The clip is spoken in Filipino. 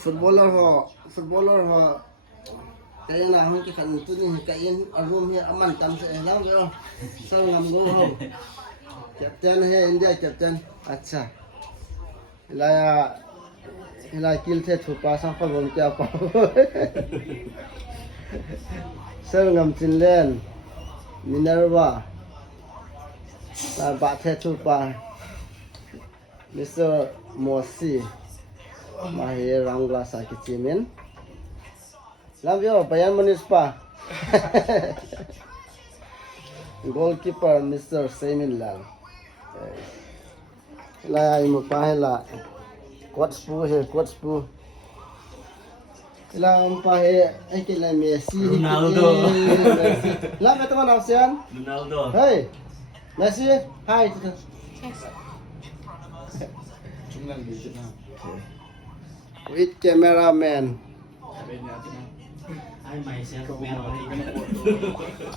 footballer ho kaya na hon ki kan tu ni kain arum he aman tam se lang yo so ngam go ho captain he India captain acha ila kil the chupa sang pa bom kya pa so ngam chin len Minerva ba the chupa Mr. Mosi Mahir Rangla Sakichimin Love you, Bayan Munispa Goalkeeper Mr. Semin Lal La mo pahela coach pu La pahe ekila Messi Ronaldo. La beto man Afsian Ronaldo. Hey Messi hi with cameraman I myself, meron.